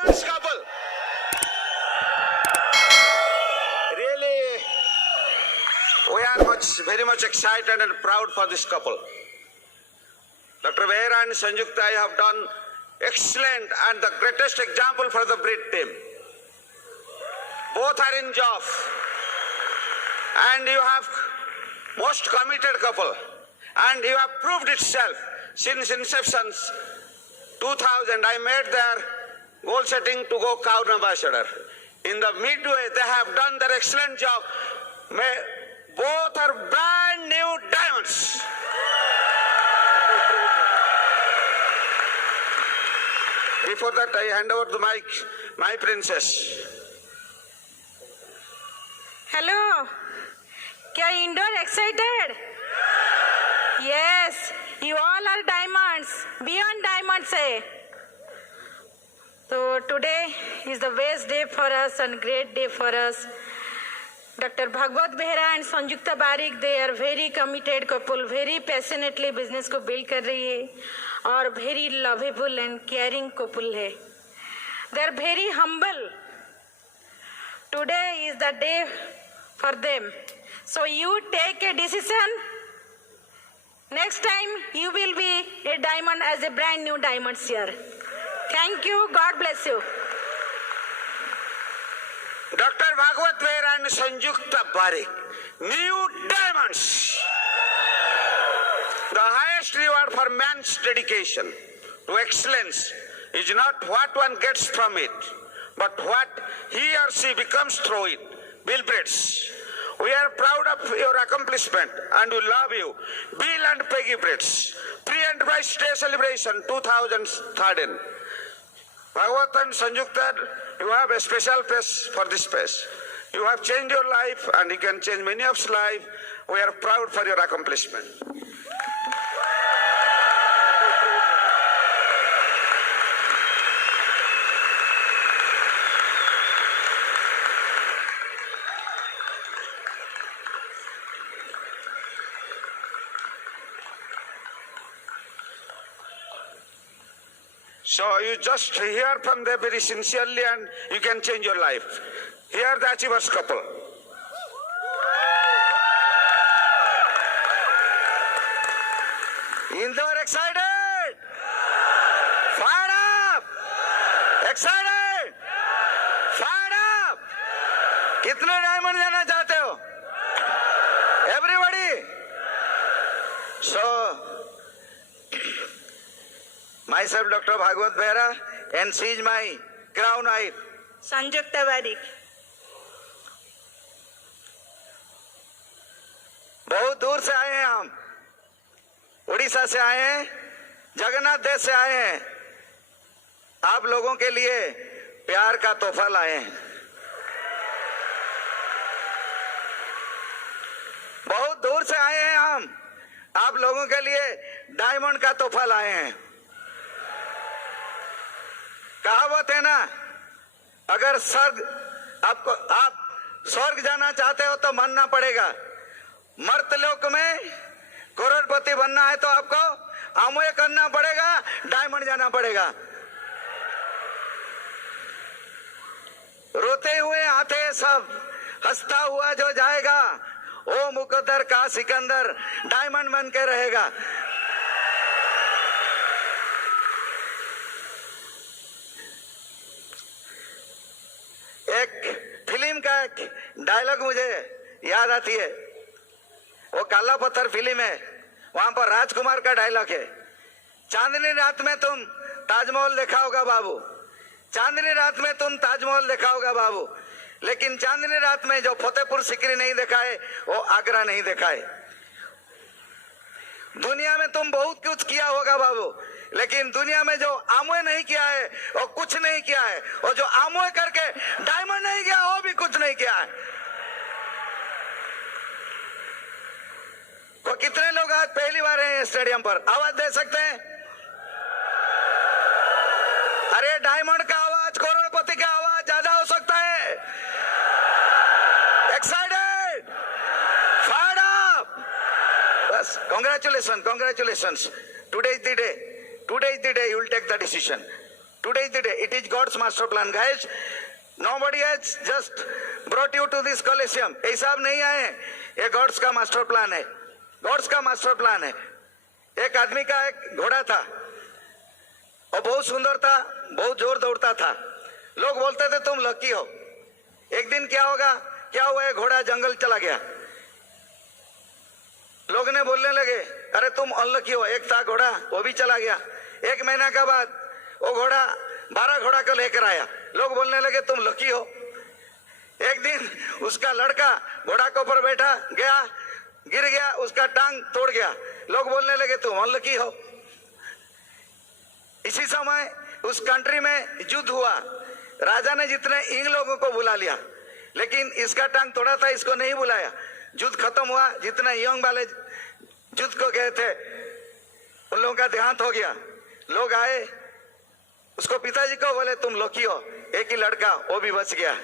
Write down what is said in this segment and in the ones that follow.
diamonds couple. Really, we are very much excited and proud for this couple. Dr. Behera and Sanjukta, you have done excellent and the greatest example for the breed team. Both are in job, and you have most committed couple, and you have proved itself since inception 2000. I made their goal setting to go Cow Ambassador. In the midway, they have done their excellent job. Both are brand new diamonds. Before that, I hand over the mic, my princess. Hello, क्या Indore excited? Yes, you all are diamonds, beyond diamonds है. So today is the best day for us and great day for us. Dr. Bhagwat Behera and Sanjukta Barik, they are very committed couple, very passionately business को build कर रही है और very lovable and caring couple है. They are very humble. Today is the day for them. So you take a decision. Next time you will be a diamond as a brand new diamonds here. Thank you. God bless you. Dr. Bhagwat Behera and Sanjukta Barik, new diamonds. The highest reward for man's dedication to excellence is not what one gets from it, but what he or she becomes through it. Bill Brits, we are proud of your accomplishment and we love you. Bill and Peggy Brits, Pre-Enterprise Day Celebration 2013. Bhagwat and Sanjukta, you have a special place for this space. You have changed your life and you can change many of life. We are proud for your accomplishment. So you just hear from them very sincerely and you can change your life. Here the Achievers couple. Indore excited? Fired up? Excited? Fired up? कितने diamond जाना चाहते हो? Everybody? So, myself, Dr. Bhagwat Behera, and she is my crown wife, Sanjukta Barik. बहुत दूर से आए हैं हम, उड़ीसा से आए हैं, जगन्नाथ देश से आए हैं. आप लोगों के लिए प्यार का तोहफा लाए हैं. बहुत दूर से आए हैं हम, आप लोगों के लिए डायमंड का तोहफा लाए हैं. कहावत है ना, अगर आप स्वर्ग जाना चाहते हो तो मरना पड़ेगा. मर्तलोक में करोड़पति बनना है तो आपको अमोय करना पड़ेगा, डायमंड जाना पड़ेगा. रोते हुए आते सब, हंसता हुआ जो जाएगा, ओ मुकद्दर का सिकंदर डायमंड बन के रहेगा. एक फिल्म का एक डायलॉग मुझे याद आती है. वो काला पत्थर फिल्म है, वहां पर राजकुमार का डायलॉग है, चांदनी रात में तुम ताजमहल देखा होगा बाबू, चांदनी रात में तुम ताजमहल देखा होगा बाबू, लेकिन चांदनी रात में जो फतेहपुर सिकरी नहीं देखा है वो आगरा नहीं देखा है. दुनिया में तुम बहुत कुछ किया होगा बाबू, लेकिन दुनिया में जो आमोय नहीं किया है वो कुछ नहीं किया है, और जो आमोय करके डायमंड नहीं किया वो भी कुछ नहीं किया है. तो कितने लोग आज पहली बार हैं स्टेडियम पर? आवाज दे सकते हैं? अरे डायमंड का आवाज, करोड़पति का आवाज ज्यादा हो सकता है. एक्साइटेड? Fired up? बस, congratulations. Today is the day you will take the decision. Today is the day. It is God's master plan, guys. Nobody has just brought you to this Colosseum. ऐसा आप नहीं आए, ये God's का master plan है. God's का master plan है. एक आदमी का एक घोड़ा था और बहुत सुंदर था, बहुत जोर दौड़ता था. लोग बोलते थे तुम लकी हो. एक दिन क्या होगा, क्या हुआ, है घोड़ा जंगल चला गया. लोग ने बोलने लगे अरे तुम अनलकी हो. एक था घोड़ा, वो भी चला गया. एक महीना के बाद वो घोड़ा 12 घोड़ा को लेकर आया. लोग बोलने लगे तुम लकी हो. एक दिन उसका लड़का घोड़ा के ऊपर बैठा गया, गिर गया, उसका टांग तोड़ गया. लोग बोलने लगे तुम अनलकी हो. इसी समय उस कंट्री में युद्ध हुआ. राजा ने जितने इंग लोगों को बुला लिया, लेकिन इसका टांग तोड़ा था, इसको नहीं बुलाया. युद्ध खत्म हुआ. जितने यंग वाले युद्ध को गए थे उन लोगों का देहांत हो गया. लोग आए, उसको पिताजी को बोले तुम लकी हो. एक ही लड़का, वो भी बच गया.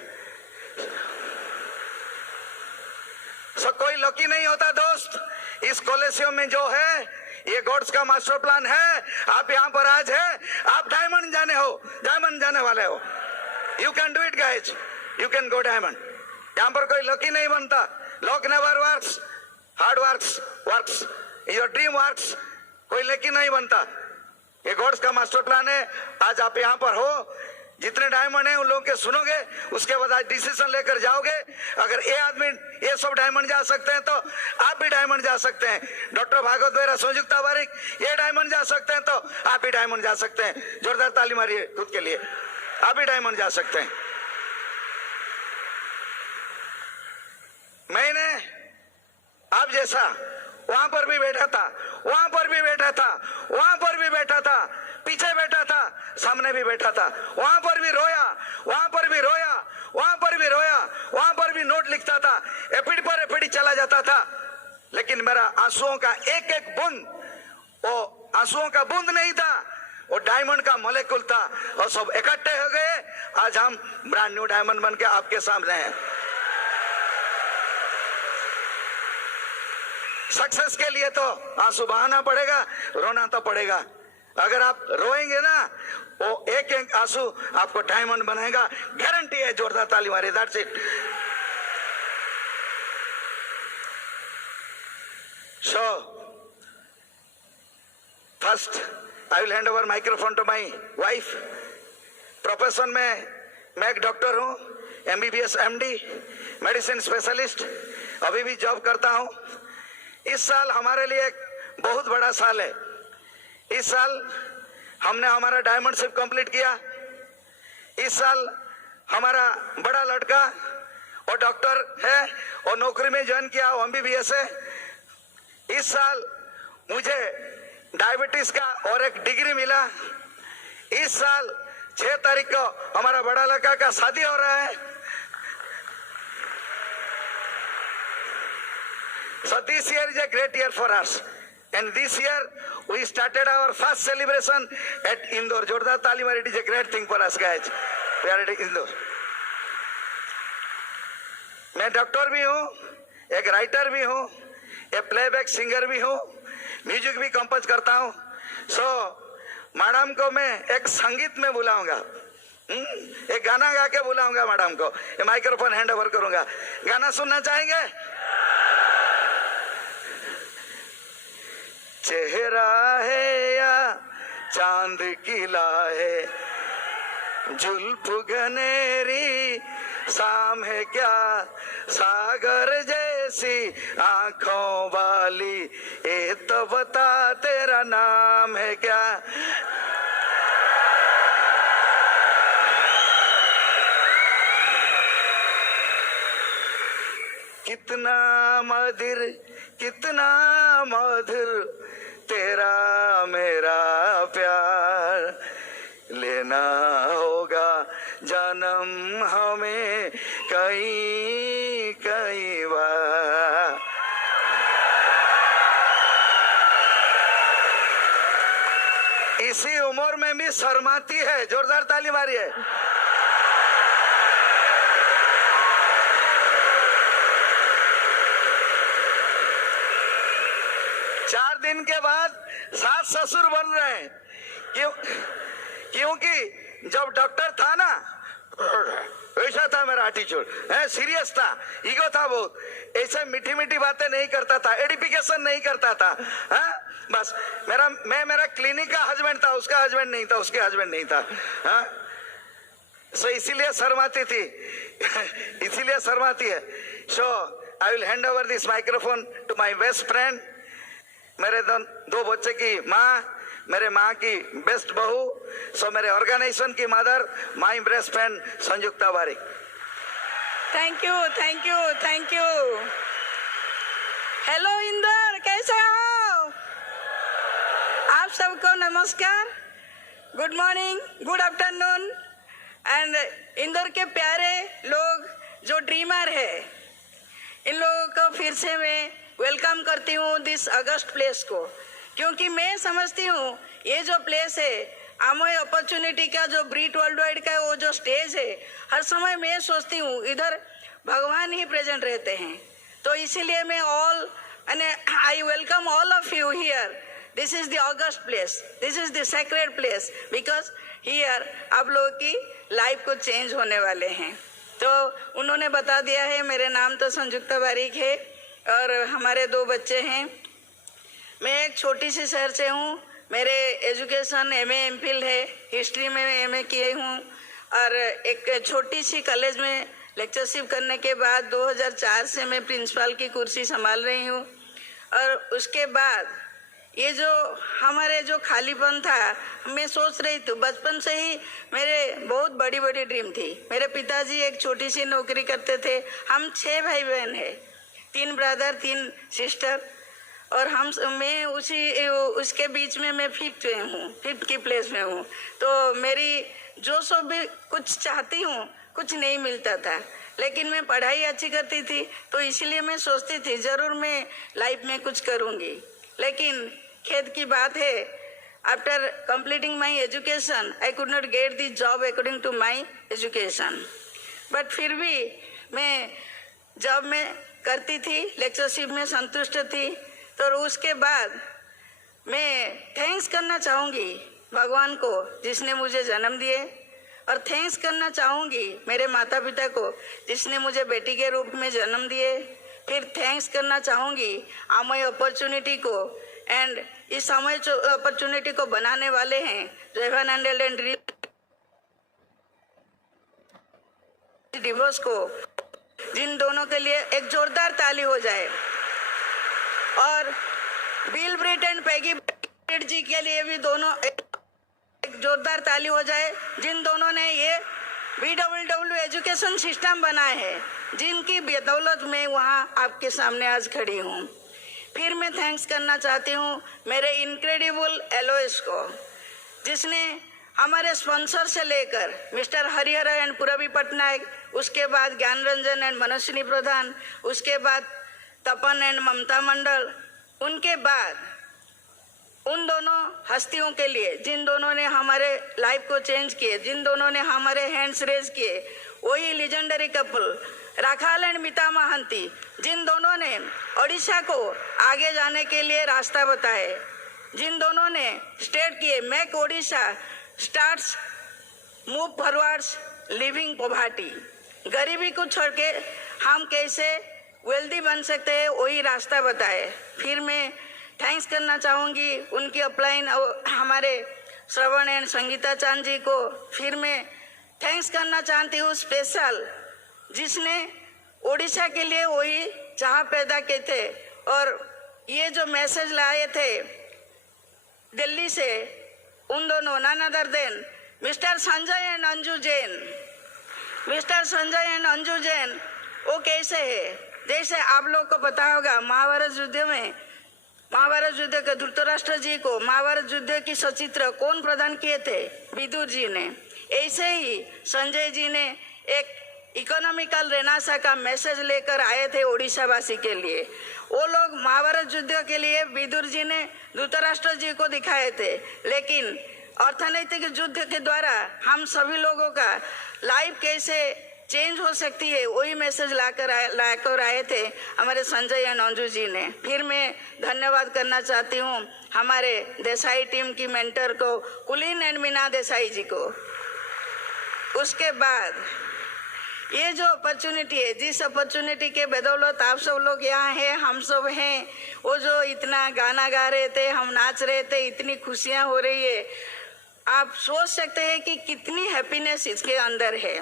कोई लकी नहीं होता दोस्त. इस कोलेसियम में जो है ये गॉड्स का मास्टर प्लान है. आप यहाँ पर आज है, आप डायमंड जाने हो, डायमंड जाने वाले हो. You can do it guys, you can go diamond. यहाँ पर कोई लकी नहीं बनता. Luck never works, hard works, your dream works. कोई लकी नहीं बनता. ये गॉड्स का मास्टर प्लान है. आज आप यहाँ पर हो, जितने डायमंड हैं उन लोगों के सुनोगे, उसके बाद आज डिसीजन लेकर जाओगे. अगर ये आदमी ये सब डायमंड जा सकते हैं तो आप भी डायमंड जा सकते हैं. डॉक्टर भागवत बेहरा, संयुक्ता बारिक ये डायमंड जा सकते हैं तो आप भी डायमंड जा सकते हैं. जोरदार ताली मारिए खुद के लिए. आप भी डायमंड जा सकते हैं. मैंने आप जैसा वहां पर भी बैठा था, वहां पर भी बैठा था, वहां पर भी बैठा था, पीछे बैठा था, सामने भी बैठा था. वहां पर भी रोया, वहां पर भी रोया, वहां पर भी रोया, वहां पर भी नोट लिखता था. एफिड पर एफिड चला जाता था. लेकिन मेरा आंसुओं का एक एक बूंद, वो आंसुओं का बूंद नहीं था, वो डायमंड का मॉलिक्यूल था. और सब इकट्ठे हो गए. आज हम ब्रांड न्यू डायमंड बन के आपके सामने हैं. सक्सेस के लिए तो आंसू बहाना पड़ेगा, रोना तो पड़ेगा. अगर आप रोएंगे ना, वो एक एक आंसू आपको डायमंड बनाएगा. गारंटी है. जोरदार ताली मारिए. That's it. So first I will hand over microphone to my wife. Profession में मैं एक डॉक्टर हूँ, MBBS MD, मेडिसिन स्पेशलिस्ट. अभी भी जॉब करता हूँ. इस साल हमारे लिए एक बहुत बड़ा साल है. इस साल हमने हमारा डायमंडशिप कंप्लीट किया. इस साल हमारा बड़ा लड़का और डॉक्टर है और नौकरी में ज्वाइन किया, MBBS है. इस साल मुझे डायबिटीज का और एक डिग्री मिला. इस साल 6 तारीख को हमारा बड़ा लड़का का शादी हो रहा है. So this year is a great year for us. And this year we started our first celebration at Indore. Jordar Talimar, it is a great thing for us guys. We are at Indore. मैं doctor भी हूँ, एक writer भी हूँ, एक playback singer भी हूँ, music भी कंपोज करता हूँ. सो मैडम को मैं एक संगीत में बुलाऊंगा, एक गाना गा के बुलाऊंगा मैडम को. ये माइक्रोफोन हैंड ओवर करूंगा. गाना सुनना चाहेंगे? चेहरा है या चांद किला है, जुल्फ घनेरी शाम है क्या, सागर जैसी आंखों वाली, ये तो बता तेरा नाम है क्या. कितना मधुर तेरा मेरा प्यार, लेना होगा जन्म हमें कई बार. इसी उम्र में भी शर्माती है. जोरदार ताली मारिए. दिन के बाद सास ससुर बन रहे हैं. क्योंकि जब डॉक्टर था ना वैसा था मेरा एटीट्यूड, सीरियस था, ईगो था बहुत, ऐसे मीठी मीठी बातें नहीं करता था, एडिफिकेशन नहीं करता था। बस मेरा क्लिनिक का हस्बैंड था, उसका हस्बैंड नहीं था, उसके हस्बैंड नहीं था। सो इसीलिए शर्माती थी इसीलिए शर्माती है। So I will hand over this microphone to my best friend, मेरे दो बच्चे की माँ, मेरे माँ की बेस्ट बहू, सो मेरे ऑर्गेनाइजेशन की mother, my best friend Samyukta Barik. Thank you, thank you, thank you. Hello Inder, कैसे हो आप? सबको नमस्कार, good morning, good afternoon. And Indore के प्यारे लोग जो ड्रीमर है, इन लोगों को फिर से मैं वेलकम करती हूँ दिस अगस्त प्लेस को, क्योंकि मैं समझती हूँ ये जो प्लेस है आमोय अपॉर्चुनिटी का, जो ब्रीट वर्ल्ड वाइड का वो जो स्टेज है, हर समय मैं सोचती हूँ इधर भगवान ही प्रेजेंट रहते हैं। तो इसीलिए मैं I welcome all of you here. This is the August place, this is the sacred place, because here आप लोगों की लाइफ को चेंज होने वाले हैं। तो उन्होंने बता दिया है, मेरे नाम तो संयुक्ता बारिक है और हमारे 2 बच्चे हैं। मैं एक छोटी सी शहर से हूँ, मेरे एजुकेशन MA MPhil है, हिस्ट्री में MA किए हूँ और एक छोटी सी कॉलेज में लेक्चरशिप करने के बाद 2004 से मैं प्रिंसिपल की कुर्सी संभाल रही हूँ। और उसके बाद ये जो हमारे जो खालीपन था, मैं सोच रही थी बचपन से ही, मेरे बहुत बड़ी बड़ी ड्रीम थी। मेरे पिताजी एक छोटी सी नौकरी करते थे, हम 6 भाई बहन हैं, 3 ब्रदर 3 सिस्टर, और मैं उसके बीच में मैं 5th की प्लेस में हूँ। तो मेरी जो सब भी कुछ चाहती हूँ कुछ नहीं मिलता था, लेकिन मैं पढ़ाई अच्छी करती थी, तो इसलिए मैं सोचती थी ज़रूर मैं लाइफ में कुछ करूँगी। लेकिन खेद की बात है, after completing my education I could not get the job according to my education. But फिर भी मैं जॉब में करती थी, लेक्चरशिप में संतुष्ट थी। तो उसके बाद मैं थैंक्स करना चाहूँगी भगवान को जिसने मुझे जन्म दिए, और थैंक्स करना चाहूँगी मेरे माता पिता को जिसने मुझे बेटी के रूप में जन्म दिए। फिर थैंक्स करना चाहूँगी आमोय अपॉर्चुनिटी को, एंड इस आमोय अपॉर्चुनिटी को बनाने वाले हैं जो एवानेंडल एंड डिवोर्स को, जिन दोनों के लिए एक जोरदार ताली हो जाए। और बिल ब्रिट एंड पैगी ब्रिट जी के लिए भी दोनों एक जोरदार ताली हो जाए, जिन दोनों ने ये BWW एजुकेशन सिस्टम बनाए हैं, जिनकी बदौलत मैं वहाँ आपके सामने आज खड़ी हूँ। फिर मैं थैंक्स करना चाहती हूँ मेरे इनक्रेडिबल एलओएस को, जिसने हमारे स्पॉन्सर से लेकर मिस्टर हरिहर एंड पुरवी पटनायक, उसके बाद ज्ञान रंजन एंड मनस्विनी प्रधान, उसके बाद तपन एंड ममता मंडल, उनके बाद उन दोनों हस्तियों के लिए जिन दोनों ने हमारे लाइफ को चेंज किए, जिन दोनों ने हमारे हैंड्स रेज किए, वही लीजेंडरी कपल राखाल एंड मीता महांती, जिन दोनों ने ओडिशा को आगे जाने के लिए रास्ता बताए, जिन दोनों ने स्टेट किए make Odisha starts move forwards living poverty, गरीबी को छोड़ के हम कैसे वेल्दी बन सकते हैं वही रास्ता बताए। फिर मैं थैंक्स करना चाहूँगी उनकी अपलाइन हमारे श्रवण एंड संगीता चांद जी को। फिर मैं थैंक्स करना चाहती हूँ स्पेशल जिसने ओडिशा के लिए वही चाह पैदा किए थे, और ये जो मैसेज लाए थे दिल्ली से, उन दोनों none other than mister Sanjay and Anju Jain. Mister Sanjay and Anju Jain वो कैसे है, जैसे आप लोग को पता होगा महाभारत युद्ध के धृतराष्ट्र जी को महाभारत युद्ध की सचित्र कौन प्रदान किए थे, विदुर जी ने। ऐसे ही संजय जी ने एक इकोनॉमिकल रेनासा का मैसेज लेकर आए थे ओडिशा वासी के लिए। वो लोग महाभारत युद्ध के लिए विदुर जी ने धृतराष्ट्र जी को दिखाए थे, लेकिन अर्थनैतिक युद्ध के द्वारा हम सभी लोगों का लाइफ कैसे चेंज हो सकती है वही मैसेज लाकर आए थे हमारे संजय एंड अंजू जी ने। फिर मैं धन्यवाद करना चाहती हूँ हमारे देसाई टीम की मेंटर को, कुलीन एंड मीना देसाई जी को। उसके बाद ये जो अपॉर्चुनिटी है, जिस अपॉर्चुनिटी के बदौलत आप सब लोग यहाँ हैं, हम सब हैं, वो जो इतना गाना गा रहे थे, हम नाच रहे थे, इतनी खुशियाँ हो रही है, आप सोच सकते हैं कि कितनी हैप्पीनेस इसके अंदर है।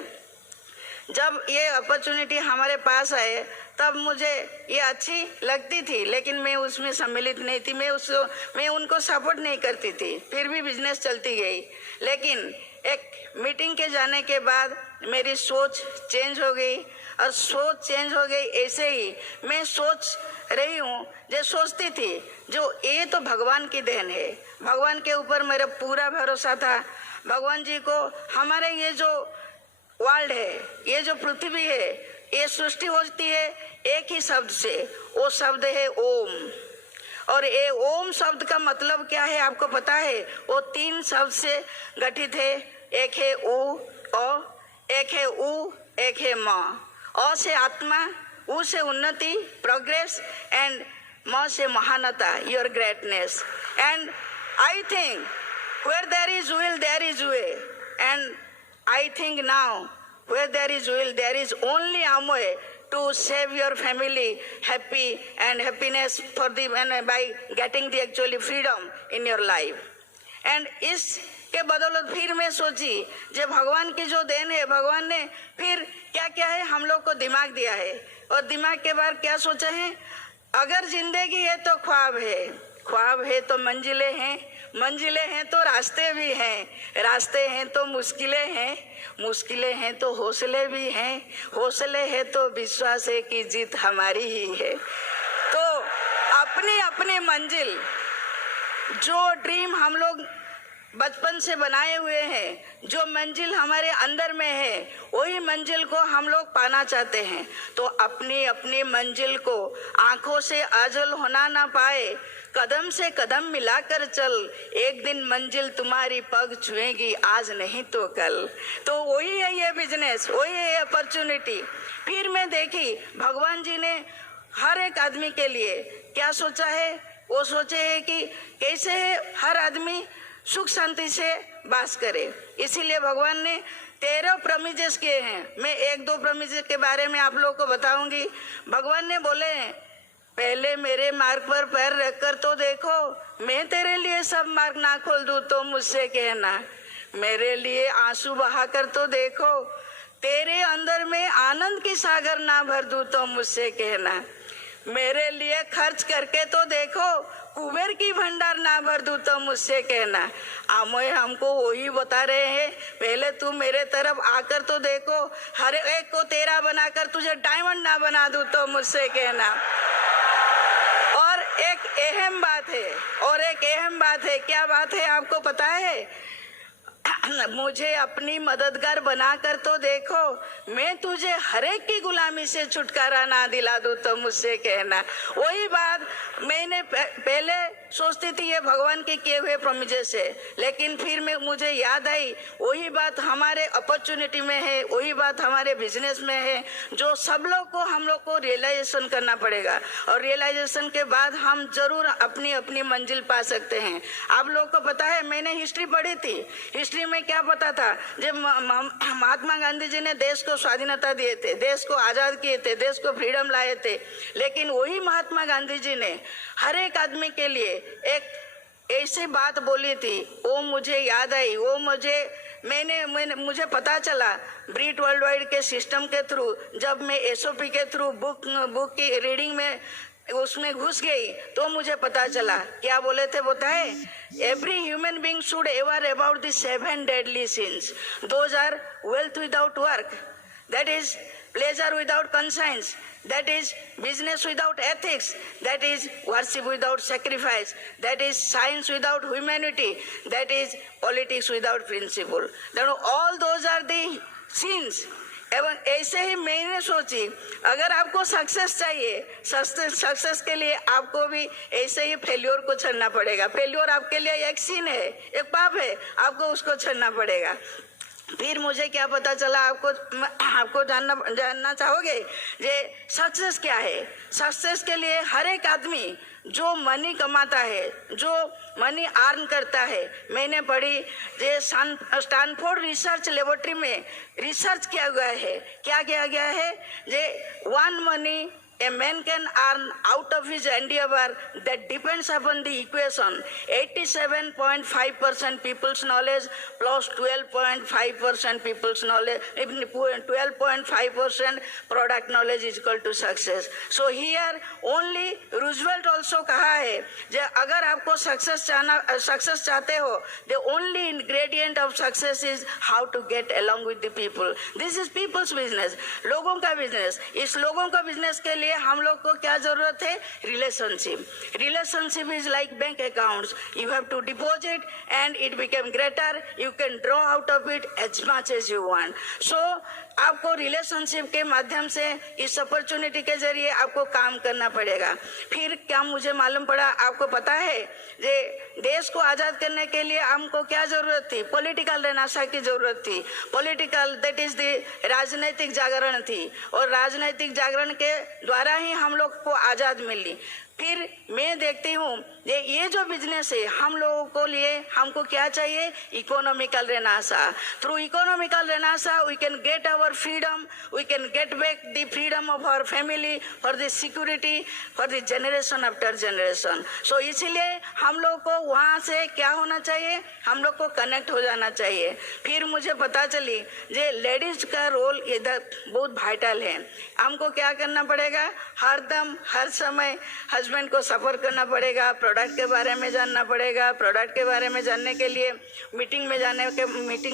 जब ये अपॉर्चुनिटी हमारे पास आए तब मुझे ये अच्छी लगती थी, लेकिन मैं उसमें सम्मिलित नहीं थी, मैं उनको सपोर्ट नहीं करती थी, फिर भी बिजनेस चलती गई। लेकिन एक मीटिंग के जाने के बाद मेरी सोच चेंज हो गई, और सोच चेंज हो गई ऐसे ही मैं सोच रही हूँ, जो सोचती थी जो ये तो भगवान की देन है, भगवान के ऊपर मेरा पूरा भरोसा था। भगवान जी को हमारे ये जो वर्ल्ड है, ये जो पृथ्वी है, ये सृष्टि होती है एक ही शब्द से, वो शब्द है ओम। और ये ओम शब्द का मतलब क्या है आपको पता है? वो 3 शब्द से गठित है, एक है उ ओ, एक है उ, एक है म। अ से आत्मा, उ से उन्नति प्रोग्रेस, एंड म से महानता your greatness. And I think where there is will there is way, and I think now where there is will there is only a way to save your family happy and happiness for the by getting the actually freedom in your life. And इसके बदौलत फिर मैं सोची, जब भगवान की जो then है, भगवान ने फिर क्या क्या है हम लोग को दिमाग दिया है, और दिमाग के बाद क्या सोचा है, अगर जिंदगी है तो ख्वाब है, ख्वाब है तो मंजिलें हैं, मंजिलें हैं तो रास्ते भी हैं, रास्ते हैं तो मुश्किलें हैं, मुश्किलें हैं तो हौसले भी हैं, हौसले हैं तो विश्वास है कि जीत हमारी ही है। तो अपनी अपनी मंजिल, जो ड्रीम हम लोग बचपन से बनाए हुए हैं, जो मंजिल हमारे अंदर में है, वही मंजिल को हम लोग पाना चाहते हैं। तो अपनी अपनी मंजिल को आंखों से आजल होना ना पाए, कदम से कदम मिलाकर चल, एक दिन मंजिल तुम्हारी पग छुएगी, आज नहीं तो कल। तो वही है ये बिजनेस, वही है ये अपॉर्चुनिटी। फिर मैं देखी भगवान जी ने हर एक आदमी के लिए क्या सोचा है, वो सोचे है कि कैसे हर आदमी सुख शांति से वास करे। इसीलिए भगवान ने 13 प्रोमिसेस किए हैं। मैं 1-2 प्रोमिसेस के बारे में आप लोगों को बताऊंगी। भगवान ने बोले, पहले मेरे मार्ग पर पैर रखकर तो देखो, मैं तेरे लिए सब मार्ग ना खोल दूं तो मुझसे कहना, मेरे लिए आंसू बहाकर तो देखो, तेरे अंदर में आनंद की सागर ना भर दूं तो मुझसे कहना, मेरे लिए खर्च करके तो देखो, कुबेर की भंडार ना भर दूं तो मुझसे कहना। आमोय हमको वही बता रहे हैं, पहले तू मेरे तरफ आकर तो देखो, हर एक को तेरा बनाकर तुझे डायमंड ना बना दूं तो मुझसे कहना। और एक अहम बात है, क्या बात है आपको पता है? मुझे अपनी मददगार बनाकर तो देखो, मैं तुझे हर एक की गुलामी से छुटकारा ना दिला दूं तो मुझसे कहना। वही बात मैंने पहले सोचती थी ये भगवान के किए हुए प्रोमिसेस है, लेकिन फिर मुझे याद आई वही बात हमारे अपॉर्चुनिटी में है, वही बात हमारे बिजनेस में है, जो सब लोग को हम लोग को रियलाइजेशन करना पड़ेगा, और रियलाइजेशन के बाद हम जरूर अपनी अपनी मंजिल पा सकते हैं। आप लोग को पता है, मैंने हिस्ट्री पढ़ी थी, हिस्ट्री में क्या पता था, जब महात्मा गांधी जी ने देश को स्वाधीनता दिए थे, देश को आजाद किए थे, देश को फ्रीडम लाए थे, लेकिन वही महात्मा गांधी जी ने हर एक आदमी के लिए एक ऐसी बात बोली थी, वो मुझे याद आई, वो मुझे पता चला ब्रीट वर्ल्ड वाइड के सिस्टम के थ्रू, जब मैं SOP के थ्रू बुक की रीडिंग में उसमें घुस गई तो मुझे पता चला। क्या बोले थे पता है? Every human being should ever about the 7 deadly sins. Those are wealth without work, that is pleasure without conscience, that is business without ethics, that is worship without sacrifice, that is science without humanity, that is politics without principle. Then all those are the sins. एवं ऐसे ही मैंने सोची, अगर आपको success चाहिए, success के लिए आपको भी ऐसे ही फेल्योर को छोड़ना पड़ेगा। फेल्योर आपके लिए एक सीन है, एक पाप है, आपको उसको छोड़ना पड़ेगा। फिर मुझे क्या पता चला, आपको जानना चाहोगे जे सक्सेस क्या है। सक्सेस के लिए हर एक आदमी जो मनी कमाता है, जो मनी अर्न करता है, मैंने पढ़ी जे स्टैनफोर्ड रिसर्च लेबोरेटरी में रिसर्च किया गया है। क्या किया गया है जे one money a man can earn out of his endeavor that depends upon the equation 87.5% people's knowledge plus 12.5% people's knowledge, 12.5% product knowledge is equal to success. So here only Roosevelt also कहा है जे अगर आपको success चाहते हो, the only ingredient of success is how to get along with the people. This is people's business, लोगों का business. इस लोगों का बिजनेस के लिए हम लोग को क्या जरूरत है? Relationship is like bank accounts, you have to deposit and it become greater, you can draw out of it as much as you want. So आपको रिलेशनशिप के माध्यम से इस अपॉर्चुनिटी के जरिए आपको काम करना पड़ेगा। फिर क्या मुझे मालूम पड़ा, आपको पता है जे देश को आजाद करने के लिए हमको क्या जरूरत थी? पॉलिटिकल रेनेसां की जरूरत थी। पॉलिटिकल दैट इज द राजनीतिक जागरण थी, और राजनीतिक जागरण के द्वारा ही हम लोग को आजाद मिली। फिर मैं देखती हूँ ये जो बिजनेस है हम लोगों को लिए हमको क्या चाहिए? Economical renaissance. Through economical renaissance we can get our freedom, we can get back the freedom of our family, for the security, for the generation after generation. So इसीलिए हम लोग को वहाँ से क्या होना चाहिए? हम लोग को कनेक्ट हो जाना चाहिए। फिर मुझे पता चली जे लेडीज का रोल इधर बहुत वाइटल है। हमको क्या करना पड़ेगा? हरदम हर समय हस्बैंड को सपोर्ट करना पड़ेगा, प्रोडक्ट के बारे में जानना पड़ेगा। प्रोडक्ट के बारे में जानने के लिए मीटिंग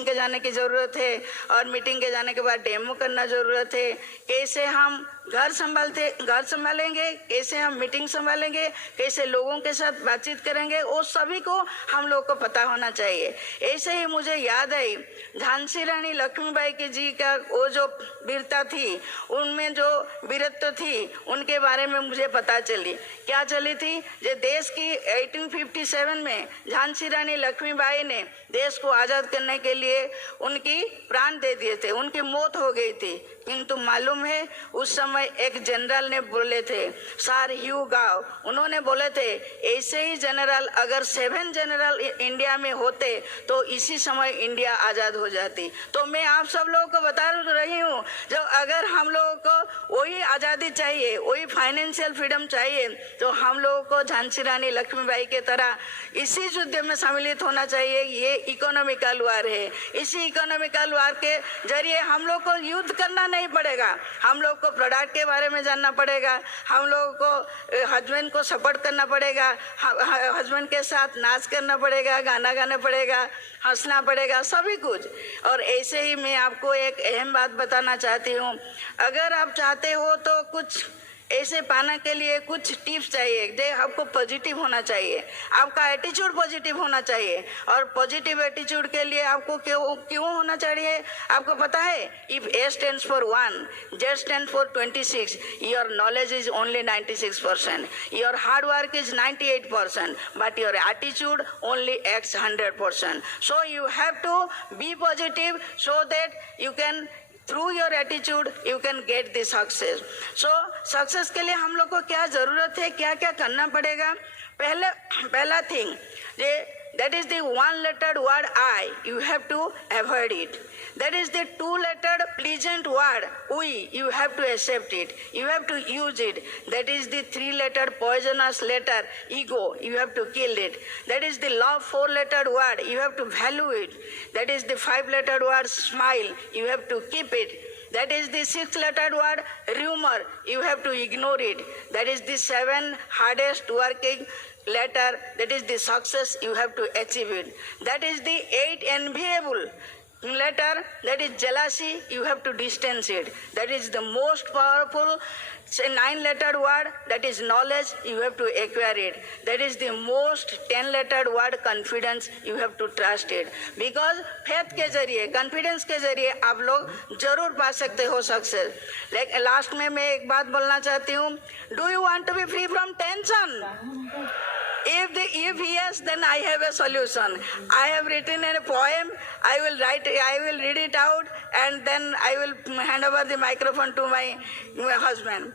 के जाने की ज़रूरत है, और मीटिंग के जाने के बाद डेमो करना ज़रूरत है। कैसे हम घर संभालेंगे, कैसे हम मीटिंग संभालेंगे, कैसे लोगों के साथ बातचीत करेंगे, वो सभी को हम लोग को पता होना चाहिए। ऐसे ही मुझे याद आई झांसी रानी लक्ष्मीबाई की जी का वो जो वीरता थी, उनमें जो वीरत्व थी, उनके बारे में मुझे पता चली। क्या चली थी? जो देश की 1857 में झांसी रानी लक्ष्मीबाई ने देश को आज़ाद करने के लिए उनकी प्राण दे दिए थे, उनकी मौत हो गई थी। किंतु मालूम है उस समय एक जनरल ने बोले थे, सर ह्यू गाव, उन्होंने बोले थे ऐसे ही जनरल अगर 7 जनरल इंडिया में होते तो इसी समय इंडिया आज़ाद हो जाती। तो मैं आप सब लोगों को बता रही हूँ, जब अगर हम लोगों को वही आज़ादी चाहिए, वही फाइनेंशियल फ्रीडम चाहिए, तो हम लोगों को झांसी रानी लक्ष्मीबाई के तरह इसी युद्ध में सम्मिलित होना चाहिए। ये इकोनॉमिकल वार है। इसी इकोनॉमिकल वार के जरिए हम लोग को युद्ध करना नहीं पड़ेगा, हम लोग को प्रोडक्ट के बारे में जानना पड़ेगा, हम लोगों को हस्बैंड को सपोर्ट करना पड़ेगा, हस्बैंड के साथ नाच करना पड़ेगा, गाना गाना पड़ेगा, हंसना पड़ेगा, सभी कुछ। और ऐसे ही मैं आपको एक अहम बात बताना चाहती हूँ, अगर आप चाहते हो तो कुछ ऐसे पाने के लिए कुछ टिप्स चाहिए। जे आपको पॉजिटिव होना चाहिए, आपका एटीट्यूड पॉजिटिव होना चाहिए, और पॉजिटिव एटीट्यूड के लिए आपको क्यों होना चाहिए? आपको पता है, if A stands for 1, Z stands for 26, your knowledge is only 96%, your hard work is 98%, but your attitude only acts 100%. So you have to be positive so that you can through your attitude you can get the success. So success के लिए हम लोग को क्या जरूरत है, क्या क्या करना पड़ेगा? पहला thing that is the one-lettered word I, you have to avoid it. That is the two-lettered pleasant word we, you have to accept it, you have to use it. That is the three-lettered poisonous letter ego, you have to kill it. That is the love four-lettered word, you have to value it. That is the five-lettered word smile, you have to keep it. That is the six-lettered word rumor, you have to ignore it. That is the seven hardest working letter, that is the success, you have to achieve it. That is the 8 enviable letter, that is jealousy, you have to distance it. That is the most powerful 9-lettered word, that is knowledge, you have to acquire it. That is the most 10-lettered word confidence, you have to trust it. Because faith के जरिए, confidence के जरिए आप लोग जरूर पा सकते हो सक्सेस। लेकिन लास्ट में मैं एक बात बोलना चाहती हूँ, do you want to be free from tension? If yes, then I have a solution. I have written a poem. I will read it out, and then I will hand over the microphone to my husband.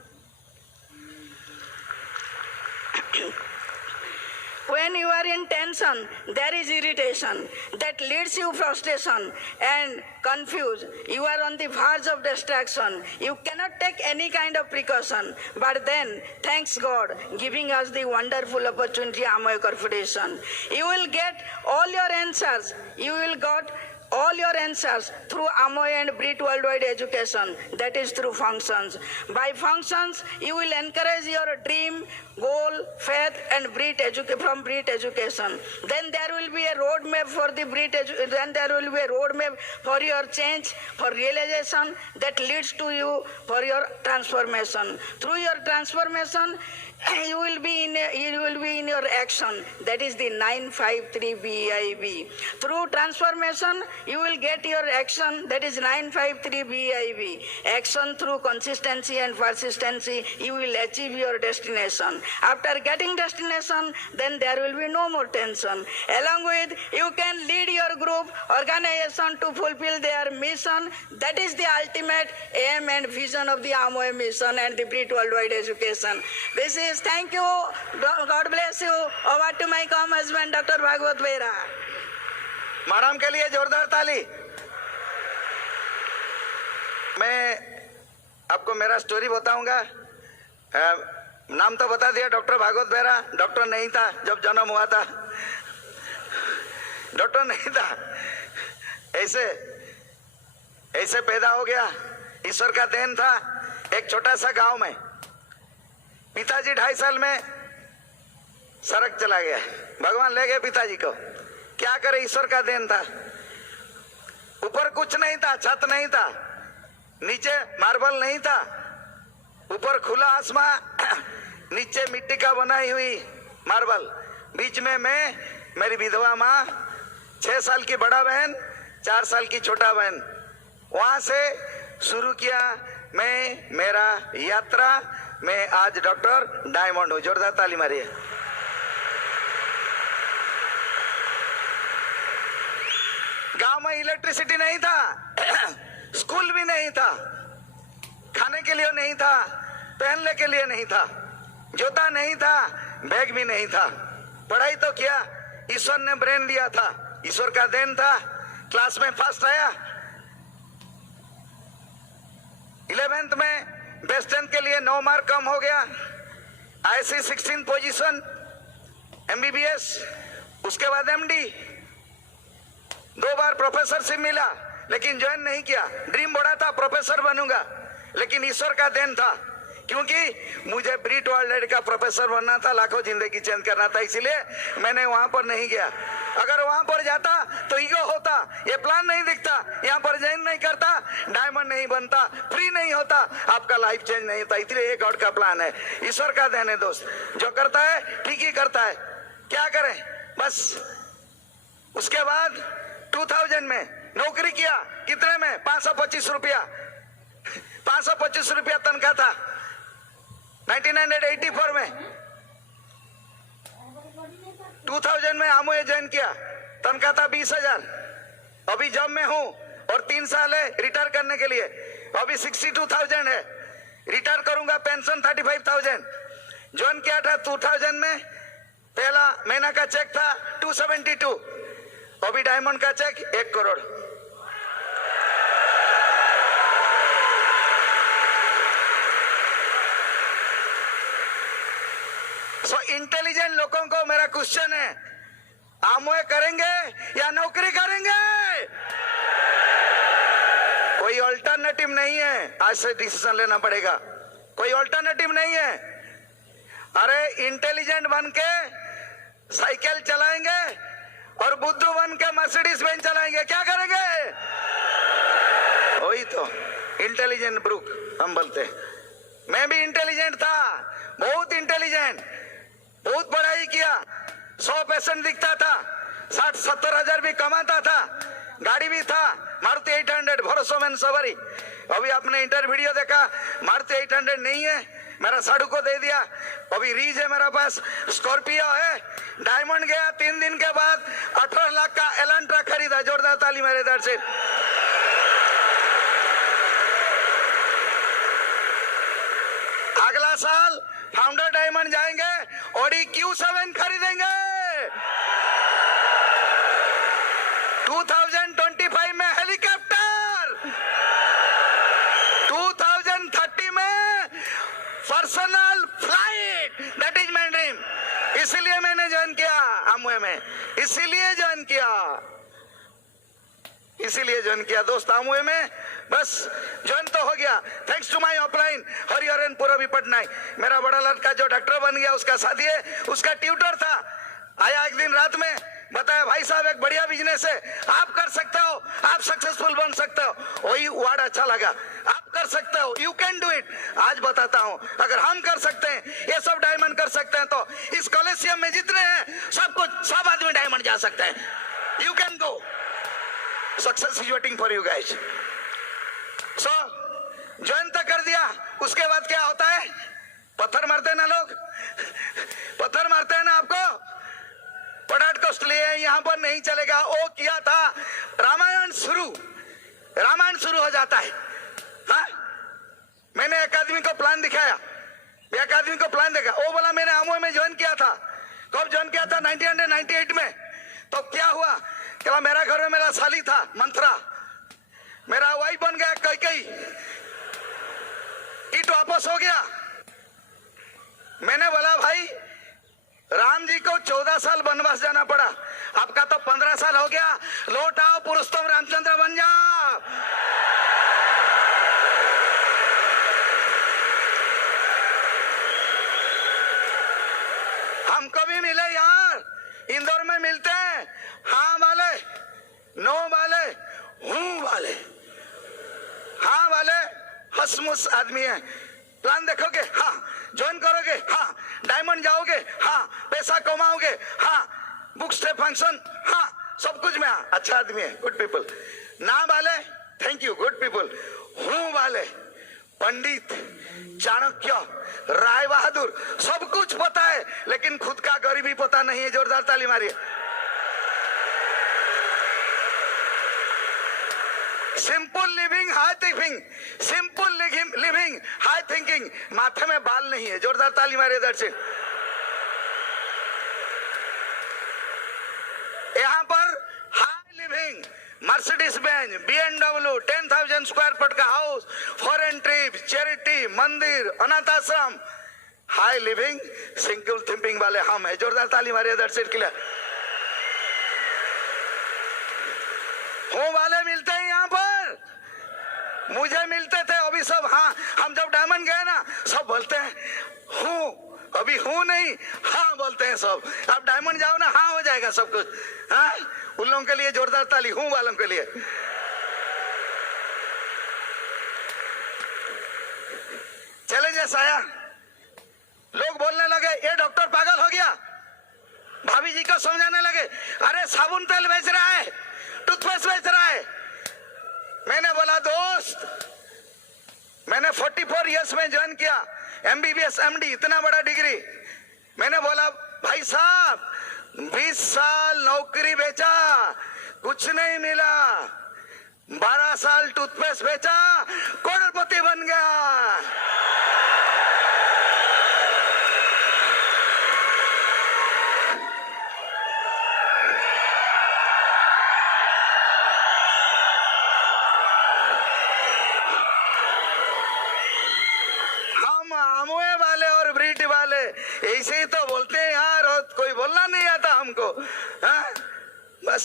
When you are in tension, there is irritation that leads you frustration and confused. You are on the verge of distraction. You cannot take any kind of precaution. But then, thanks God, giving us the wonderful opportunity, Amoy Corporation. You will get all your answers. You will get all your answers through Amoy and BRIT Worldwide Education, that is through functions. By functions, you will encourage your dream, goal, faith, and from BRIT Education. Then there will be a roadmap for the then there will be a roadmap for your change, for realization that leads to you for your transformation. Through your transformation, you will be in your action, that is the 953 BIB. Through transformation, you will get your action, that is 953 BIB. Action through consistency and persistency, you will achieve your destination. After getting destination, then there will be no more tension. Along with, you can lead your group, organization to fulfill their mission. That is the ultimate aim and vision of the Amoy mission and the BRIT Worldwide Education. This is, thank you, God bless you. Over to my husband, Dr. Bhagwat Behra. Madam के लिए जोरदार ताली। मैं आपको मेरा story बताऊंगा। नाम तो बता दिया, डॉक्टर भागवत बेहरा। डॉक्टर नहीं था जब जन्म हुआ था, डॉक्टर नहीं था, ऐसे पैदा हो गया। ईश्वर का देन था। एक छोटा सा गांव में पिताजी 2.5 साल में सड़क चला गया। भगवान ले गए पिताजी को। क्या करे, ईश्वर का देन था। ऊपर कुछ नहीं था, छत नहीं था, नीचे मार्बल नहीं था, ऊपर खुला आसमां, नीचे मिट्टी का बनाई हुई मार्बल, बीच में मैं, मेरी विधवा माँ, 6 साल की बड़ा बहन, 4 साल की छोटा बहन। वहां से शुरू किया मैं मेरा यात्रा। मैं आज डॉक्टर डायमंड हूँ। जोरदार ताली मारिए। गांव में इलेक्ट्रिसिटी नहीं था, स्कूल भी नहीं था, खाने के लिए नहीं था, पहनने के लिए नहीं था, जूता नहीं था, बैग भी नहीं था। पढ़ाई तो किया, ईश्वर ने ब्रेन दिया था, ईश्वर का देन था। क्लास में फर्स्ट आया। 11th में बेस्ट 10 के लिए 9 मार्क कम हो गया। IC 16 पोजीशन, MBBS, उसके बाद MD। 2 बार प्रोफेसरशिप मिला, लेकिन ज्वाइन नहीं किया। ड्रीम बड़ा था, प्रोफेसर बनूंगा, लेकिन ईश्वर का देन था, क्योंकि मुझे ब्रिट वर्ल्ड का प्रोफेसर बनना था, लाखों जिंदगी चेंज करना था, इसलिए मैंने वहां पर नहीं गया। अगर वहां पर जाता तो ईगो होता, ये प्लान नहीं दिखता, यहाँ पर ज्वाइन नहीं करता, डायमंड नहीं बनता, फ्री नहीं होता, आपका लाइफ चेंज नहीं होता। इसलिए ये गॉड का प्लान है, ईश्वर का देन है दोस्त। जो करता है ठीक ही करता है। क्या करें, बस। उसके बाद 2000 में नौकरी किया। कितने में? 525 रुपया। 525 रुपया तनख्वाह था 1984 में। 2000 में आमोए ज्वाइन किया, तनख्वाह था 20,000। अभी जॉब में हूं और 3 साल है रिटायर करने के लिए। अभी 62,000 है, रिटायर करूंगा, पेंशन 35,000। ज्वाइन किया था 2000 में, पहला महीना का चेक था 272। अभी डायमंड का चेक 1 करोड़। सो इंटेलिजेंट लोगों को मेरा क्वेश्चन है, आमोए करेंगे या नौकरी करेंगे? कोई ऑल्टरनेटिव नहीं है। आज से डिसीजन लेना पड़ेगा, कोई ऑल्टरनेटिव नहीं है। अरे इंटेलिजेंट बन के साइकिल चलाएंगे और बुद्धू बन के मर्सिडीज बेंच चलाएंगे, क्या करेंगे? वही तो इंटेलिजेंट ब्रूक हम बोलते। मैं भी इंटेलिजेंट था, बहुत इंटेलिजेंट, बहुत पढ़ाई किया, 100 पेशेंट दिखता था, 60-70 हजार भी कमाता था, गाड़ी भी था, मारुति 800 भरोसेमंद सवारी। अभी आपने इंटरवीडियो देखा, मारुति 800 नहीं है, मेरा साड़ू को दे दिया। अभी रीज है मेरा पास, स्कॉर्पियो है। डायमंड गया 3 दिन के बाद 18 लाख का एलेंट्रा खरीदा। जोरदार ताली मेरे इधर से। अगला साल फाउंडर डायमंड जाएंगे, ऑडी Q7 खरीदेंगे। 2025 में हेलीकॉप्टर, 2030 में personal flight. That is my dream. इसीलिए मैंने ज्वाइन किया आमवे में, इसीलिए ज्वाइन किया दोस्त आमवे में। बस ज्वाइन तो हो गया thanks to my offline Hariharan Purbi Patnaik. मेरा बड़ा लड़का जो डॉक्टर बन गया उसका साथी है, उसका ट्यूटर था। आया एक दिन रात में, बताया भाई साहब एक बढ़िया बिजनेस है, आप कर सकते हो, आप सक्सेसफुल बन सकते हो। वही वर्ड अच्छा लगा, आप कर सकते हो, यू कैन डू इट। आज बताता हूं, अगर हम कर सकते हैं, ये सब डायमंड कर सकते हैं, तो इस कॉलेजियम में जितने हैं सब आदमी डायमंड जा सकते हैं। You can go, success is waiting for you guys. So join तो कर दिया, उसके बाद क्या होता है? पत्थर मारते हैं ना लोग, पत्थर मारते हैं ना आपको। पटाट को लिए यहाँ पर नहीं चलेगा, वो किया था। रामायण शुरू हो जाता है। हाँ, मैंने एक आदमी को प्लान दिखाया, एक आदमी को प्लान देखा, वो बोला मैंने आमवे में ज्वाइन किया था। कब ज्वाइन किया था? 1998 में। तो क्या हुआ? क्या मेरा घर में मेरा साली था मंत्रा, मेरा वाइफ बन गया कैकेयी, ईट वापस हो गया। मैंने बोला भाई राम जी को 14 साल वनवास जाना पड़ा, आपका तो 15 साल हो गया, लौट आओ पुरुषोत्तम रामचंद्र बन जाओ। हमको भी मिले यार, इंदौर में मिलते हैं। हाँ वाले, नो वाले, हूं वाले। हाँ वाले हसमुस आदमी है। प्लान देखोगे, हाँ। ज्वाइन करोगे, हाँ। डायमंड जाओगे, हाँ। पैसा कमाओगे, हाँ। बुक स्टे फंक्शन, हाँ। सब कुछ में, हाँ। अच्छा आदमी है, गुड पीपल। ना वाले, थैंक यू, गुड पीपल। हूं वाले, पंडित, चाणक्य, राय बहादुर, सब कुछ पता है, लेकिन खुद का गरीबी पता नहीं है। जोरदार ताली मारिए। Simple living high thinking, simple living high thinking. माथे में बाल नहीं है। जोरदार ताली मारे इधर से। यहाँ पर high living, Mercedes Benz, BMW, 10,000 square foot का हाउस, फॉरेन ट्रिप, चैरिटी, मंदिर, अनाथ आश्रम। हाई लिविंग सिंपल थिंकिंग वाले हम है। जोरदार ताली मारे इधर से के लिए। हो वाले मिलते हैं यहाँ पर, मुझे मिलते थे अभी सब। हाँ, हम जब डायमंड गए ना, सब बोलते हैं हूँ, अभी हूँ नहीं, हाँ बोलते हैं सब। अब डायमंड जाओ ना, हाँ हो जाएगा सब कुछ। हाँ, उन लोगों के लिए जोरदार ताली, हूँ वालों के लिए। चैलेंजेस आया, लोग बोलने लगे ये डॉक्टर पागल हो गया। भाभी जी को समझाने लगे, अरे साबुन तेल बेच रहा है, टूथपेस्ट बेच रहा है। मैंने बोला दोस्त, मैंने 44 इयर्स में ज्वाइन किया, MBBS MD, इतना बड़ा डिग्री। मैंने बोला भाई साहब 20 साल नौकरी बेचा, कुछ नहीं मिला। 12 साल टूथपेस्ट बेचा, करोड़पति बन गया। ऐसे ही तो बोलते हैं यार, कोई बोलना नहीं आता हमको। हाँ? बस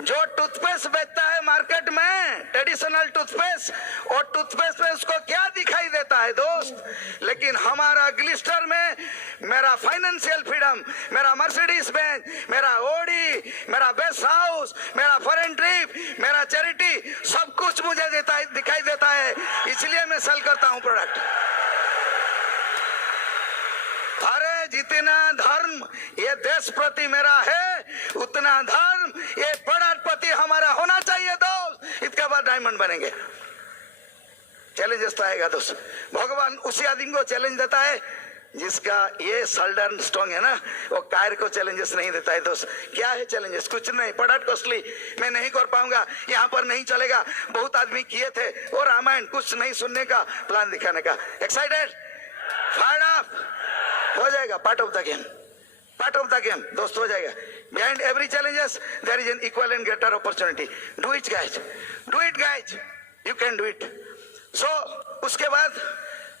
जो टूथपेस्ट बेचता है मार्केट में, ट्रेडिशनल टूथपेस्ट, और टूथपेस्ट में उसको क्या दिखाई देता है दोस्त? लेकिन हमारा ग्लिस्टर में मेरा फाइनेंशियल फ्रीडम, मेरा मर्सिडीज बेंज, मेरा ओडी, मेरा बेस्ट हाउस, मेरा फॉरेन ट्रिप, मेरा चैरिटी, सब कुछ मुझे दिखाई देता है। इसलिए मैं सेल करता हूँ प्रोडक्ट। अरे जितना धर्म ये देश प्रति मेरा है, उतना धर्म ये परात प्रति हमारा होना चाहिए दोस्त। इसके बाद डायमंड बनेंगे। चैलेंजेस तो आएगा दोस्त। भगवान उसी आदमी को चैलेंज देता है जिसका ये शोल्डर स्ट्रॉन्ग है ना, वो कायर को चैलेंजेस नहीं देता है दोस्त। क्या है चैलेंजेस? कुछ नहीं, प्रोडक्ट कॉस्टली, मैं नहीं कर पाऊंगा, यहाँ पर नहीं चलेगा, बहुत आदमी किए थे, और रामायण कुछ नहीं सुनने का, प्लान दिखाने का। एक्साइटेड, फायर अप, हो जाएगा, part of the game, part of the game दोस्त, हो जाएगा। Behind every challenges there is an equal and greater opportunity. Do it guys, do it guys, you can do it. So उसके बाद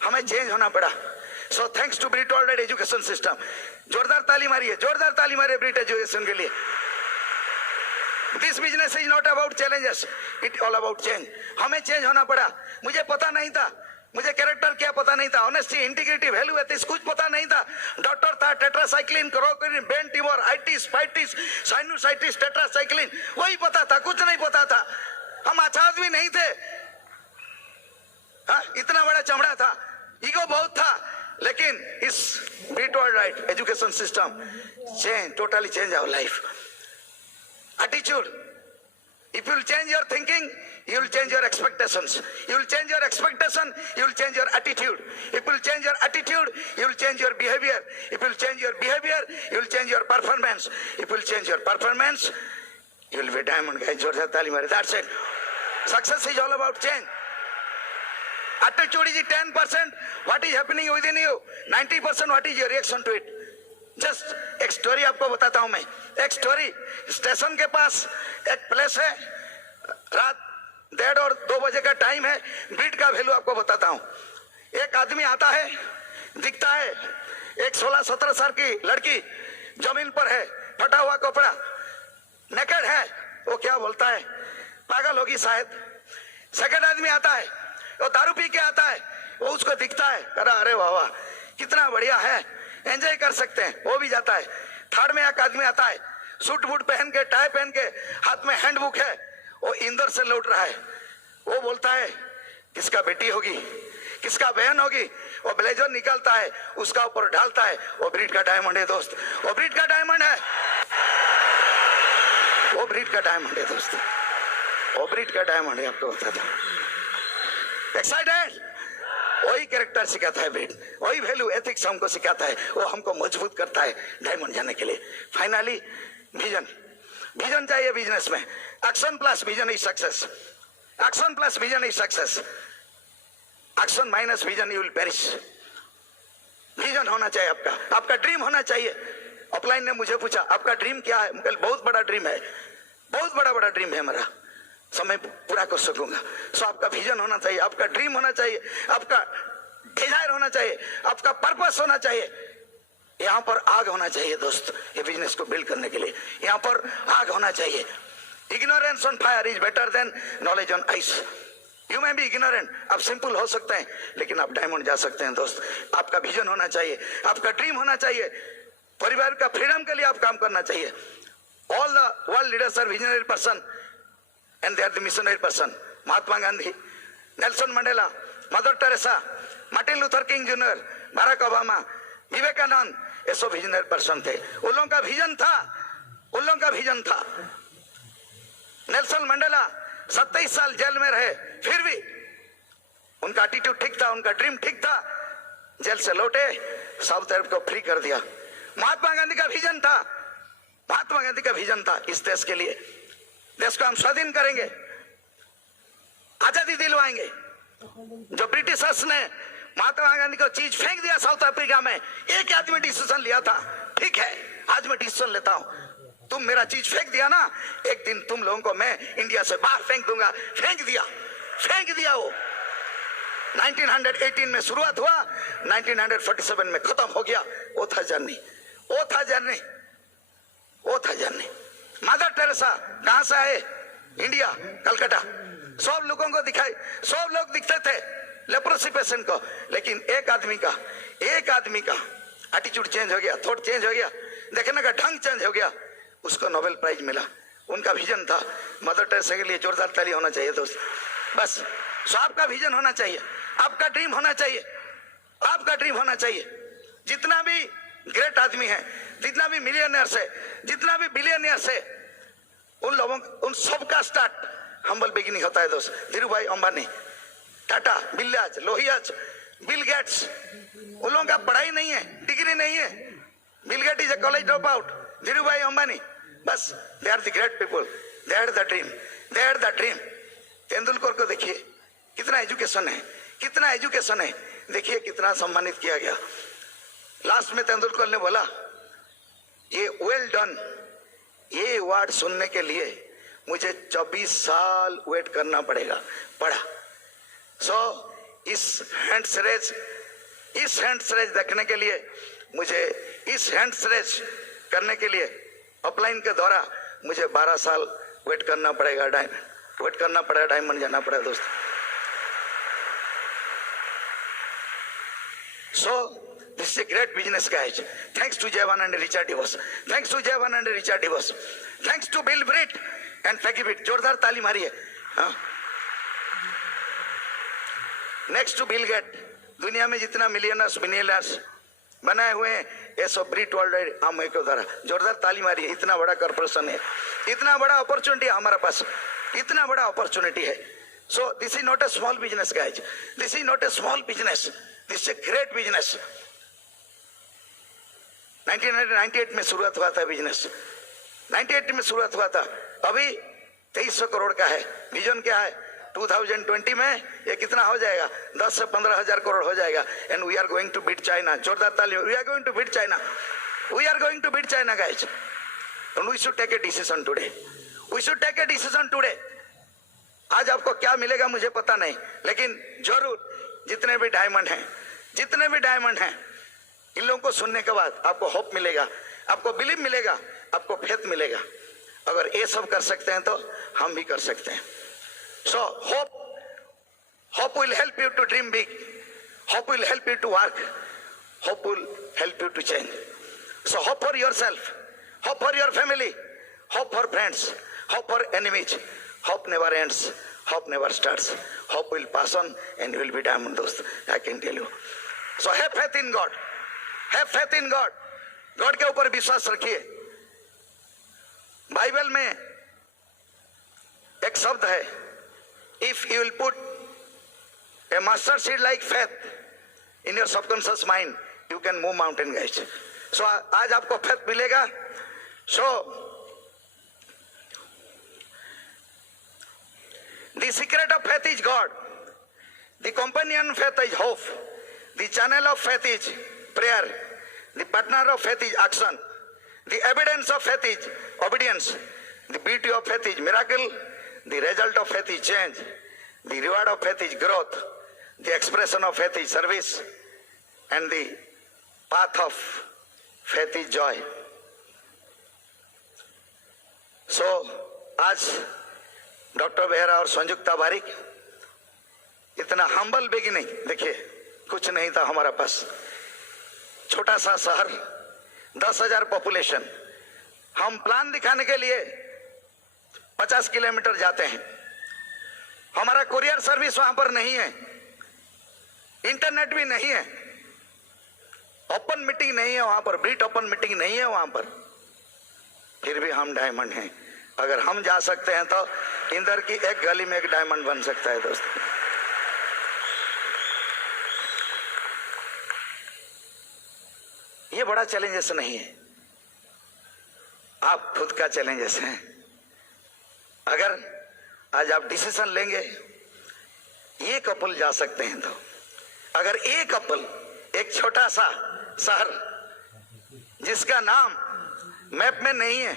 हमें change होना पड़ा। So thanks to Brit World education system. जोरदार ताली मारिए, जोरदार ताली मारिए ब्रिट एजुकेशन के लिए। This business is not about challenges, it all about change. हमें चेंज होना पड़ा। मुझे पता नहीं था, मुझे कैरेक्टर क्या पता नहीं था, ऑनेस्टी, इंटीग्रिटी, वैल्यू एथिक्स कुछ पता नहीं था। डॉक्टर था, tetracycline, chloroquine, brain tumour, itis, fitis, sinusitis, tetracycline, वही पता था, कुछ नहीं पता था। हम अच्छा आदमी नहीं थे, हाँ, इतना बड़ा चमड़ा था, ईगो बहुत था, लेकिन इस Brit World right education system change, totally change our life. Attitude, if you will change your thinking, you will change your expectations. You will change your expectation, you will change your attitude. If you will change your attitude, you will change your behavior. If you will change your behavior, you will change your performance. If you will change your performance, you will be a diamond guy. Jordan Tali Mare. That's it. Success is all about change. Attitude is 10%. What is happening within you? 90% what is your reaction to it? Just एक story आपको बताता हूं मैं। एक story, station के पास एक place है, रात 1:30 और 2 बजे का टाइम है। ब्रीड का वैल्यू आपको बताता हूं। एक आदमी आता है, दिखता है, एक 16-17 साल की लड़की जमीन पर है, फटा हुआ कपड़ा, नेकेड है। वो क्या बोलता है, पागल होगी शायद। सेकंड आदमी आता है, वो दारू पी के आता है, वो उसको दिखता है, अरे वाह वाह कितना बढ़िया है, एंजॉय कर सकते हैं, वो भी जाता है। थर्ड में एक आदमी आता है, सूट बूट पहन के, टाई पहन के, हाथ में हैंडबुक है, वो इंदौर से लौट रहा है। वो बोलता है किसका बेटी होगी, किसका बहन होगी। वो ब्लेजर निकालता है, उसका ऊपर डालता है, वो ब्रीड का डायमंड है दोस्त, वो ब्रीड का डायमंड है, वो ब्रीड का डायमंड है दोस्त, वो ब्रीड का डायमंड है। आपको बताता हूं। एक्साइटेड, वही कैरेक्टर सिखाता है ब्रीड, वही वैल्यू एथिक्स हमको सिखाता है, वो हमको मजबूत करता है डायमंड जाने के लिए। फाइनली विजन, विजन चाहिए बिजनेस में। Action plus vision is success, action plus vision is success, action minus vision you will perish. Vision होना चाहिए आपका, आपका ड्रीम होना चाहिए। अपलाइन ने मुझे पूछा आपका ड्रीम क्या है, मुझे बहुत बड़ा ड्रीम है, बहुत बड़ा ड्रीम है मेरा, समय पूरा कर सकूंगा। सो आपका विजन होना चाहिए, आपका ड्रीम होना चाहिए, आपका डिजायर होना चाहिए, आपका पर्पस होना चाहिए। यहाँ पर आग होना चाहिए दोस्त, ये बिजनेस को बिल्ड करने के लिए यहाँ पर आग होना चाहिए। Ignorance on fire is better than knowledge on ice. You में भी इग्नोरेंट, आप सिंपल हो सकते हैं, लेकिन आप डायमंड जा सकते हैं दोस्त। आपका विजन होना चाहिए, आपका ड्रीम होना चाहिए, परिवार का फ्रीडम के लिए आप काम करना चाहिए। All the world leaders are visionary person and they are the missionary person. Mahatma Gandhi, Nelson Mandela, Mother Teresa, Martin Luther King Jr., Barack Obama, Vivekananda, ये सब विजनरी पर्सन थे। उन लोगों का विजन था, उन लोगों का विजन था। नेल्सन मंडेला 27 साल जेल में रहे, फिर भी उनका एटीट्यूड ठीक था, उनका ड्रीम ठीक था। जेल से लौटे, साउथ अरब को फ्री कर दिया। महात्मा गांधी का विजन था, महात्मा गांधी का विजन था इस देश के लिए, देश को हम स्वाधीन करेंगे, आजादी दिलवाएंगे। जो ब्रिटिशर्स ने महात्मा गांधी को चीज फेंक दिया साउथ अफ्रीका में, एक आदमी डिसीजन लिया था, ठीक है आज मैं डिसीजन लेता हूं, तुम मेरा चीज फेंक दिया ना, एक दिन तुम लोगों को मैं इंडिया से बाहर फेंक दूंगा। फेंक दिया, फेंक दिया। वो 1918 में शुरुआत हुआ, 1947 में खत्म हो गया। वो था जर्नी, वो था जर्नी, वो था जर्नी। मदर टेरेसा कहां से आए, इंडिया, कलकत्ता। सब लोगों को दिखाई, सब लोग दिखते थे लेप्रोसी पेशेंट को, लेकिन एक आदमी का एटीट्यूड चेंज हो गया, थॉट चेंज हो गया, देखने का ढंग चेंज हो गया, उसको नोबेल प्राइज मिला। उनका विजन था। मदर टेरेसा के लिए जोरदार ताली होना चाहिए दोस्त। बस सो आपका विजन होना चाहिए, आपका ड्रीम होना चाहिए, आपका ड्रीम होना चाहिए। जितना भी ग्रेट आदमी है, जितना भी मिलियनियर्स है, जितना भी बिलियनियर्स है, उन लोगों, उन सब का स्टार्ट हम्बल बिगिनिंग होता है दोस्त। Dhirubhai Ambani, Tata, Birlas, Lohias, Bill Gates, उन लोगों का पढ़ाई नहीं है, डिग्री नहीं है. Bill Gate is a college dropout. Dhirubhai Ambani, बस they are the great people. They had the dream, they had the dream. Tendulkar को देखिए कितना एजुकेशन है, कितना एजुकेशन है, देखिए कितना सम्मानित किया गया. लास्ट में तेंदुलकर ने बोला ये वेल डन, ये अवार्ड सुनने के लिए मुझे 24 साल वेट करना पड़ेगा. पढ़ा. सो इस हैंड्स रेज देखने के लिए मुझे, इस हैंड्स रेज करने के लिए अपलाइन के द्वारा मुझे 12 साल वेट करना पड़ेगा. डायमंड जाना पड़ेगा दोस्तों. So this is a great business, guys. Thanks to Jevan and Richard Devos. Thanks to Jevan and Richard Devos. Thanks to Bill Britt and Peggy Britt. जोरदार ताली मारिए. Next to Bill Gate. दुनिया में जितना millionaires बनाए हुए हैं ये सब ब्रिट वर्ल्ड आम के द्वारा. जोरदार ताली मारिए. इतना बड़ा कॉर्पोरेशन है, इतना बड़ा अपॉर्चुनिटी है हमारे पास, इतना बड़ा अपॉर्चुनिटी है. So this is not a small business, guys. This is not a small business. This is a great business. 1998 में शुरुआत हुआ था बिजनेस. 98 में शुरुआत हुआ था. अभी 2300 करोड़ का है. विजन क्या है? 2020 में ये कितना हो जाएगा? 10 से 15 हजार करोड़ हो जाएगा. And we are going to beat China. जोरदार ताली. We are going to beat China. We are going to beat China, guys. And we should take a decision today. We should take a decision today. आज आपको क्या मिलेगा मुझे पता नहीं, लेकिन जरूर जितने भी डायमंड हैं, इन लोगों को सुनने के बाद आपको होप मिलेगा, आपको बिलीव मिलेगा, आपको फेथ मिलेगा. अगर ये सब कर सकते हैं तो हम भी कर सकते हैं. So hope will help you to dream big. Hope will help you to work. Hope will help you to change. So hope for your self, hope for your family, hope for friends, hope for enemies. Hope never ends. Hope never starts. Hope will pass on and will be diamond, दोस्त. I can tell you. So have faith in God. Have faith in God. God के ऊपर विश्वास रखिए. Bible में एक शब्द है, if you will put a mustard seed like faith in your subconscious mind, you can move mountain, guys. So आज आपको faith मिलेगा. So the secret of faith is God. The companion of faith is hope. The channel of faith is prayer. The partner of faith is action. The evidence of faith is obedience. The beauty of faith is miracle. The result of faith is change. The reward of faith is growth. The expression of faith is service. And the path of faith is joy. So, आज doctor Behera और संयुक्ता बारिक इतना humble beginning. देखिए कुछ नहीं था हमारा पास. छोटा सा शहर, 10,000 पॉपुलेशन. हम प्लान दिखाने के लिए 50 किलोमीटर जाते हैं. हमारा कुरियर सर्विस वहां पर नहीं है, इंटरनेट भी नहीं है, ओपन मीटिंग नहीं है वहां पर, ब्रीट ओपन मीटिंग नहीं है वहां पर. फिर भी हम डायमंड हैं. अगर हम जा सकते हैं तो इंदर की एक गली में एक डायमंड बन सकता है दोस्तों. ये बड़ा चैलेंजेस नहीं है, आप खुद का चैलेंजेस है. अगर आज आप डिसीजन लेंगे, ये कपल जा सकते हैं तो. अगर एक कपल एक छोटा सा शहर जिसका नाम मैप में नहीं है,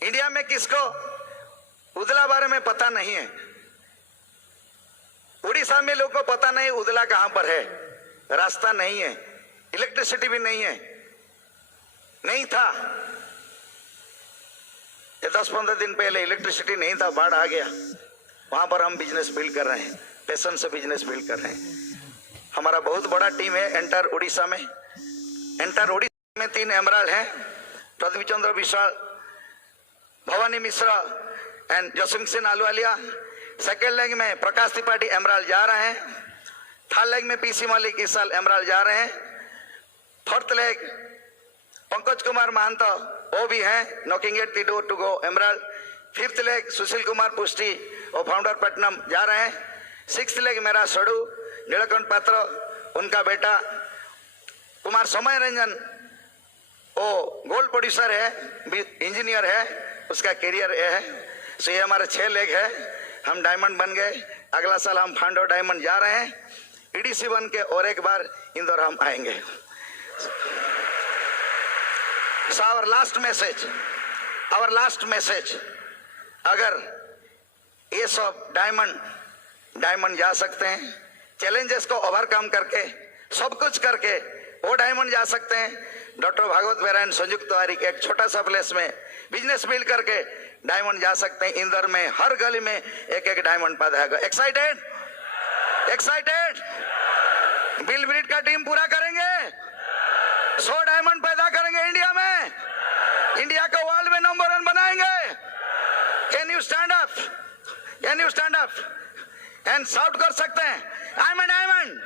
इंडिया में किसको उदला बारे में पता नहीं है, उड़ीसा में लोगों को पता नहीं उदला कहां पर है, रास्ता नहीं है, इलेक्ट्रिसिटी भी नहीं है, नहीं था. ये 10-15 दिन पहले इलेक्ट्रिसिटी नहीं था, बाढ़ आ गया. वहां पर हम बिजनेस बिल्ड कर रहे हैं, पैशन से बिजनेस बिल्ड कर रहे हैं. हमारा बहुत बड़ा टीम है एंटर उड़ीसा में. एंटर उड़ीसा में 3 एमराल्ड हैं, Prithvi Chandra Vishal, Bhavani Mishra and Jaswant Singh Ahluwalia. Second leg में प्रकाश त्रिपाठी एमराल्ड जा रहे हैं. थर्ड लेग में पीसी मलिक इस साल एमराल्ड जा रहे हैं. फोर्थ लेग पंकज कुमार महंत वो भी हैं, knocking at the door to go emerald. Fifth leg Sushil Kumar Pushti और फाउंडर पटनम जा रहे हैं. सिक्स लेग मेरा सड़ू नीलकंठ पात्र, उनका बेटा कुमार समय रंजन, वो गोल्ड प्रोड्यूसर है, इंजीनियर है, उसका करियर है। सो ये हमारे 6 लेग है, हम डायमंड बन गए। अगला साल हम फांडो डायमंड जा रहे हैं, ईडीसी बन के और एक बार इंदौर हम आएंगे। So our last message, अगर ये सब डायमंड जा सकते हैं, चैलेंजेस को ओवरकम करके, सब कुछ करके वो डायमंड जा सकते हैं। डॉक्टर भागवत बेहरा एंड संयुक्त बारिक एक छोटा सा प्लेस में बिजनेस बिल्ड करके डायमंड जा सकते हैं। इंदौर में हर गली में एक डायमंड पैदा होगा। एक्साइटेड? बिल ब्रीड का टीम पूरा करेंगे, 100 डायमंड पैदा करेंगे इंडिया में, इंडिया को वर्ल्ड में नंबर 1 बनाएंगे। Can you stand up and shout कर सकते हैं, आई एम अ डायमंड।